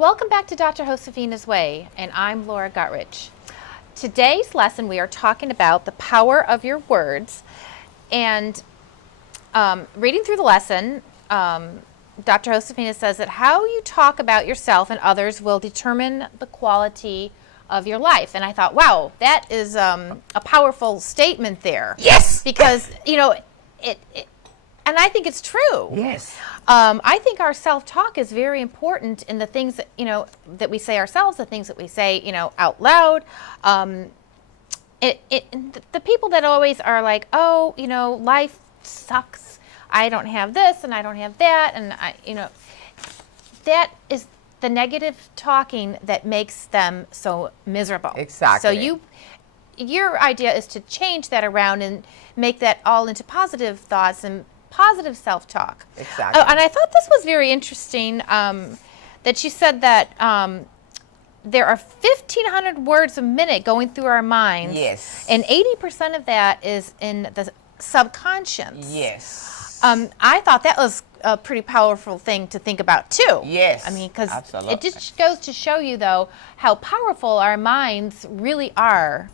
Welcome back to Dr. Josefina's Way, and I'm Laura Guttridge. Today's lesson we are talking about the power of your words, and reading through the lesson, Dr. Josefina says that how you talk about yourself and others will determine the quality of your life. And I thought, wow, that is a powerful statement there. Yes! Because, and I think it's true. Yes. I think our self-talk is very important in the things that, that we say ourselves, the things that we say, out loud. The people that always are like, oh, life sucks. I don't have this and I don't have that. And that is the negative talking that makes them so miserable. Exactly. So your idea is to change that around and make that all into positive thoughts and positive self-talk. Exactly. Oh, and I thought this was very interesting that you said that there are 1,500 words a minute going through our minds. Yes. And 80% of that is in the subconscious. Yes. I thought that was a pretty powerful thing to think about too. Yes. I mean, because absolutely. it just goes to show you, though, how powerful our minds really are,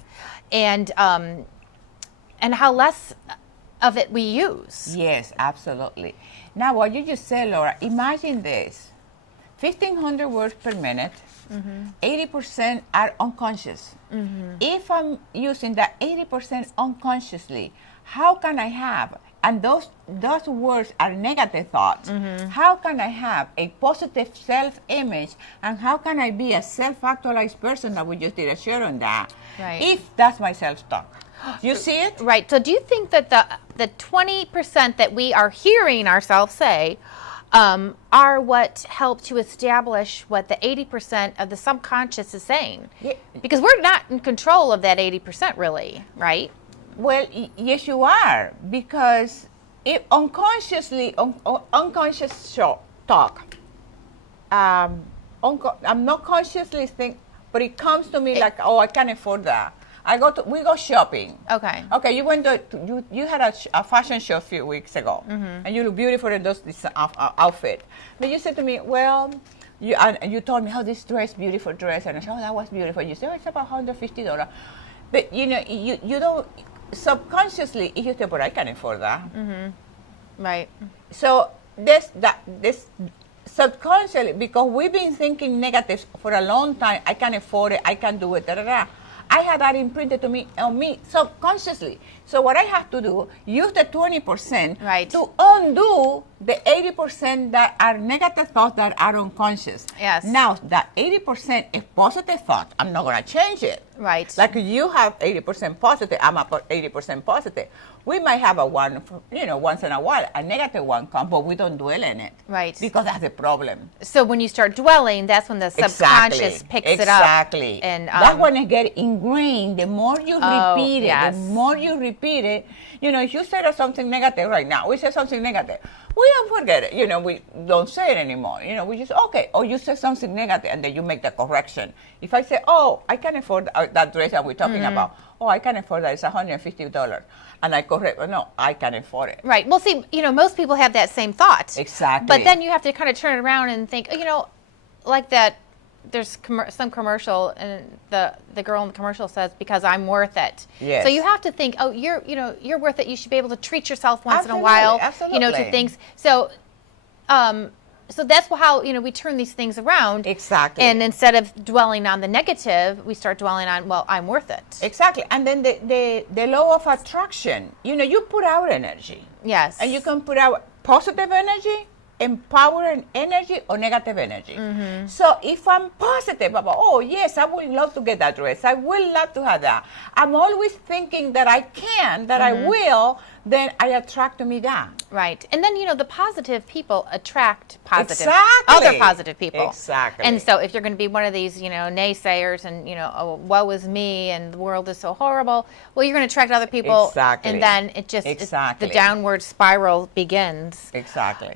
and how less of it we use. Yes, absolutely. Now, what you just said, Laura, imagine this. 1,500 words per minute, 80% are unconscious. If I'm using that 80% unconsciously, how can I have, and those words are negative thoughts, how can I have a positive self-image, and how can I be a self-actualized person that we just did a share on that, if that's my self-talk? You see it? Right. So do you think that the 20% that we are hearing ourselves say are what help to establish what the 80% of the subconscious is saying? Yeah. Because we're not in control of that 80% really, right? Well, yes, you are, because if unconsciously, unconscious talk, I'm not consciously think, but it comes to me like, oh, I can't afford that. We go shopping. Okay. Okay, you went to, you had a fashion show a few weeks ago, and you look beautiful in this outfit. But you said to me, well, you told me, oh, this beautiful dress, and I said, oh, that was beautiful. You said, oh, it's about $150. But you don't, subconsciously, you say, but I can't afford that. Right. So this subconsciously, because we've been thinking negative for a long time, I can't afford it, I can't do it, I had that imprinted on me subconsciously. So what I have to do, use the 20% to undo the 80% that are negative thoughts that are unconscious. Yes. Now, that 80% is positive thought. I'm not going to change it. Right. Like you have 80% positive, I'm about 80% positive. We might have once in a while, a negative one come, but we don't dwell in it. Right. Because that's the problem. So when you start dwelling, that's when the subconscious picks it up. Exactly. And that's when it gets ingrained. The more you repeat it, the more you repeat it. If you say something negative right now, we say something negative, we don't forget it. We don't say it anymore. We just, okay. Or you say something negative and then you make the correction. If I say, oh, I can't afford that dress that we're talking about. Oh, I can't afford that. It's $150. And I correct, no, I can't afford it. Right. Well, see, most people have that same thought. Exactly. But then you have to kind of turn it around and think, like that. There's some commercial, and the girl in the commercial says, because I'm worth it. Yes. So you have to think, oh, you're worth it. You should be able to treat yourself once in a while. Absolutely. To things. So, so that's how we turn these things around. Exactly. And instead of dwelling on the negative, we start dwelling on, well, I'm worth it. Exactly. And then the law of attraction. You put out energy. Yes. And you can put out positive energy, empowering energy, or negative energy. So if I'm positive about, oh yes, I would love to get that dress, I would love to have that, I'm always thinking that I can, that I will, then I attract to me that. Right. And then, the positive people attract positive, Exactly. other positive people. Exactly. And so if you're going to be one of these, naysayers and, oh, woe is me and the world is so horrible, well, you're going to attract other people. Exactly. And then it just, Exactly. the downward spiral begins. Exactly.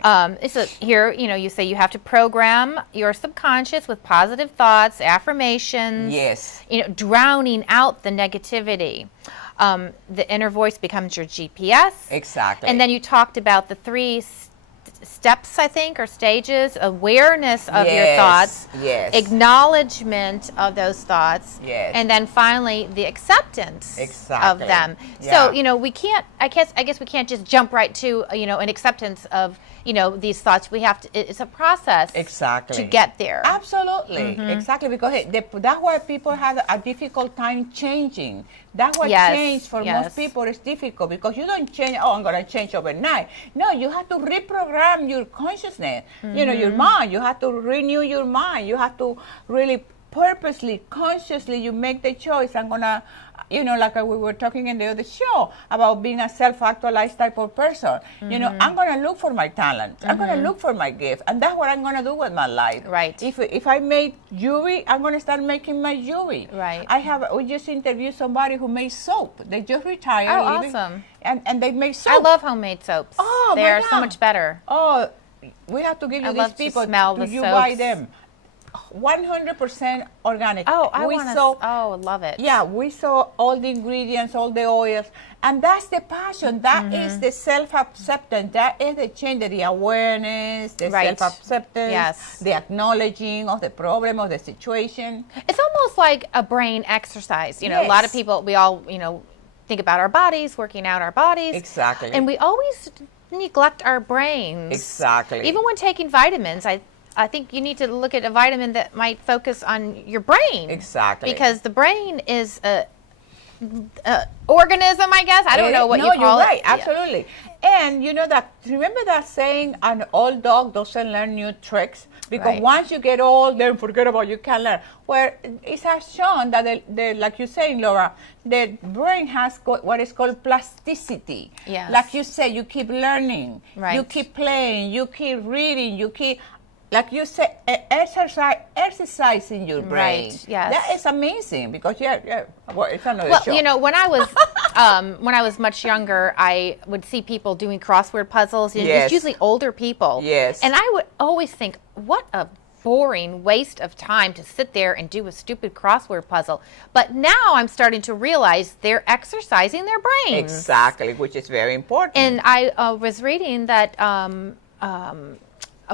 So here, you say you have to program your subconscious with positive thoughts, affirmations. Yes. Drowning out the negativity. The inner voice becomes your GPS. Exactly. And then you talked about the three steps, I think, or stages: awareness of your Yes, thoughts, yes. acknowledgement of those thoughts, Yes. and then finally the acceptance of Exactly. them. Yeah. So, we can't. I guess we can't just jump right to an acceptance of these thoughts. We have to. It's a process. Exactly. To get there. Absolutely. Exactly. Because that's why people have a difficult time changing. That's why Yes, change for yes. most people is difficult, because you don't change, I'm going to change overnight. No, you have to reprogram your consciousness, your mind. You have to renew your mind. You have to really purposely, consciously, you make the choice. I'm going to, like we were talking in the other show about being a self-actualized type of person. I'm going to look for my talent. I'm going to look for my gift. And that's what I'm going to do with my life. Right. If I made jewelry, I'm going to start making my jewelry. Right. We just interviewed somebody who made soap. They just retired. Oh, living- awesome. And they make soap. I love homemade soaps. Oh, they my are so God. much better. Oh, we have to give you I these love to people. smell Do the you buy soaps. them? 100% organic. Oh, I We want to. saw- Oh, love it. Yeah, we saw all the ingredients, all the oils, and that's the passion. That is the self-acceptance. That is the change, the awareness, the Right. self-acceptance, Yes. the acknowledging of the problem, of the situation. It's almost like a brain exercise. A lot of Yes. people, we all, think about our bodies, working out our bodies. Exactly. And we always neglect our brains. Exactly. Even when taking vitamins, I think you need to look at a vitamin that might focus on your brain. Exactly. Because the brain is a organism, I guess. I don't know what you call you're right. it. Yeah. Absolutely. And remember that saying, an old dog doesn't learn new tricks? Because Right. once you get old, then forget about you can't learn. Where it has shown that, like you're saying, Laura, the brain has what is called plasticity. Yes. Like you say, you keep learning. Right. You keep playing. You keep reading. You keep... Like you say, exercising your brain. Right, yes. That is amazing, because well, it's another Well, show. when I was much younger, I would see people doing crossword puzzles. Yes. It's usually older people. Yes. And I would always think, what a boring waste of time to sit there and do a stupid crossword puzzle. But now I'm starting to realize they're exercising their brains. Exactly, which is very important. And I was reading that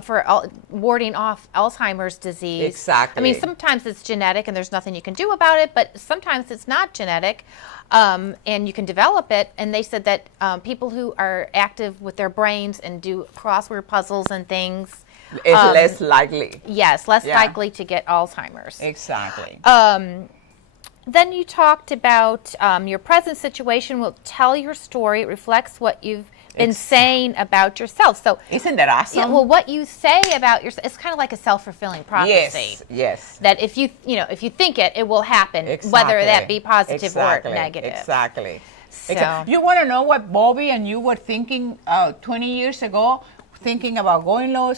for warding off Alzheimer's disease. Exactly. I mean, sometimes it's genetic and there's nothing you can do about it, but sometimes it's not genetic, and you can develop it. And they said that people who are active with their brains and do crossword puzzles and things, it's less likely. yes, less Yeah. likely to get Alzheimer's. Exactly. Then you talked about your present situation will tell your story. It reflects what you've been saying about yourself. So, Isn't that awesome? yeah, well, what you say about yourself, it's kind of like a self-fulfilling prophecy. Yes. That if you think it, it will happen, Exactly. whether that be positive Exactly. or negative. Exactly. So, You want to know what Bobby and you were thinking 20 years ago? Thinking about going to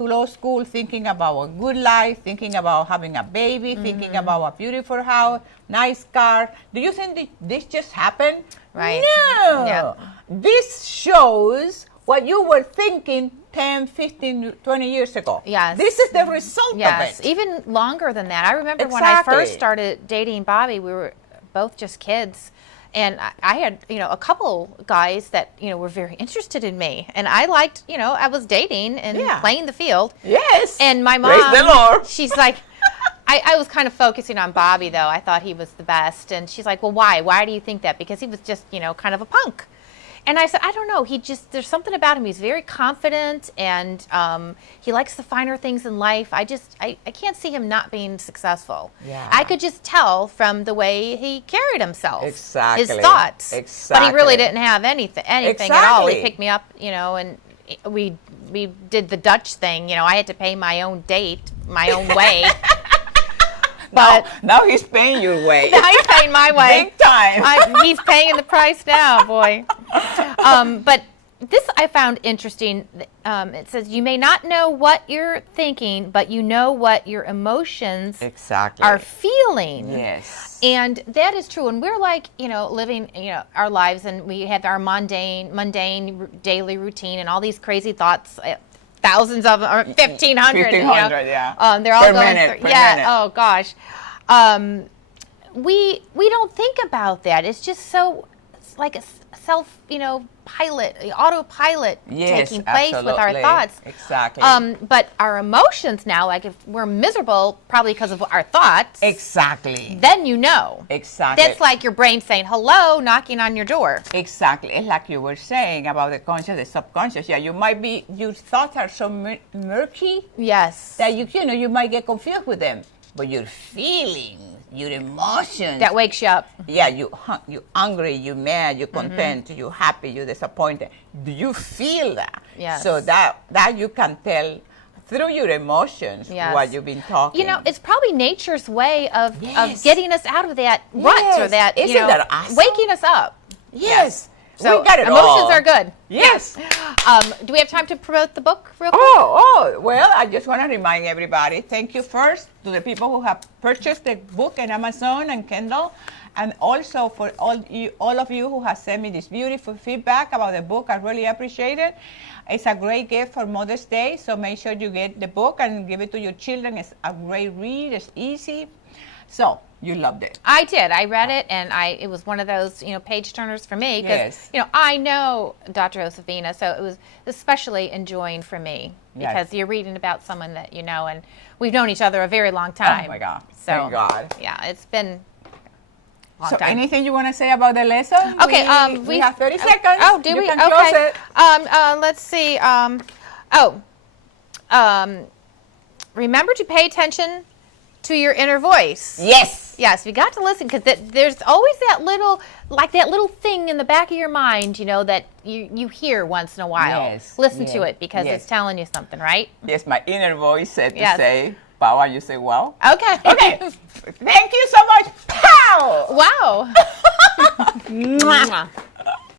law school, thinking about a good life, thinking about having a baby, thinking about a beautiful house, nice car. Do you think this just happened? Right. No. Yeah. This shows what you were thinking 10, 15, 20 years ago. Yes. This is the result yes, of it. even longer than that. I remember when I Exactly. first started dating Bobby, we were both just kids. And I had, a couple guys that, were very interested in me. And I liked, I was dating and Yeah. playing the field. Yes. And my mom, Praise the Lord. she's like, I was kind of focusing on Bobby, though. I thought he was the best. And she's like, well, why? Why do you think that? Because he was just, kind of a punk. And I said, I don't know. There's something about him. He's very confident, and he likes the finer things in life. I can't see him not being successful. Yeah. I could just tell from the way he carried himself. Exactly. His thoughts. Exactly. But he really didn't have anything at all. He Exactly. picked me up, and we did the Dutch thing. I had to pay my own date, my own way. But now he's paying your way. now he's paying my way. Big time. He's paying the price now, boy. But this I found interesting. It says, you may not know what you're thinking, but you know what your emotions Exactly. are feeling. Yes. And that is true. And we're like, living, our lives, and we have our mundane daily routine and all these crazy thoughts. Thousands of them, or 1,500. 1,500, yeah. They're all Per going minute, through. per Yeah. minute. Oh gosh. We don't think about that. It's just so like a self, pilot, autopilot Yes, taking place with our absolutely. thoughts. Exactly. But our emotions now, like if we're miserable, probably because of our thoughts, Exactly. then you know. Exactly. That's like your brain saying hello, knocking on your door. Exactly. It's like you were saying about the conscious, the subconscious. Yeah, your thoughts are so murky Yes. that you might get confused with them. But your feelings, your emotions. That wakes you up. Yeah, you angry, you mad, you content, you happy, you disappointed. Do you feel that? Yes. So that you can tell through your emotions Yes. what you've been talking. It's probably nature's way of Yes. getting us out of that rut or Yes. that, Isn't that awesome? waking us up. Yes. So we got it emotions all. are good. Yes. Do we have time to promote the book real quick? Well, I just want to remind everybody, thank you first to the people who have purchased the book on Amazon and Kindle, and also for all of you who have sent me this beautiful feedback about the book. I really appreciate it. It's a great gift for Mother's Day, so make sure you get the book and give it to your children. It's a great read. It's easy. So, you loved it. I did. I read it, and it was one of those, page turners for me. Because, Yes. I know Dr. Josefina, so it was especially enjoying for me. Yes. Because you're reading about someone that you know, and we've known each other a very long time. Oh, my God. So, Thank God. Yeah, it's been a long So, time. anything you want to say about the lesson? Okay, we have 30 seconds. Oh, do You we? can Okay. close it. Let's see. Remember to pay attention to your inner voice. Yes. Yes, we got to listen because there's always that little thing in the back of your mind, that you hear once in a while. Yes, Listen to yes, it because yes. it's telling you something, right? Yes, my inner voice said to Yes. say, Power, you say, well. Okay. Okay. Thank you so much. Pow! Wow. Mwah.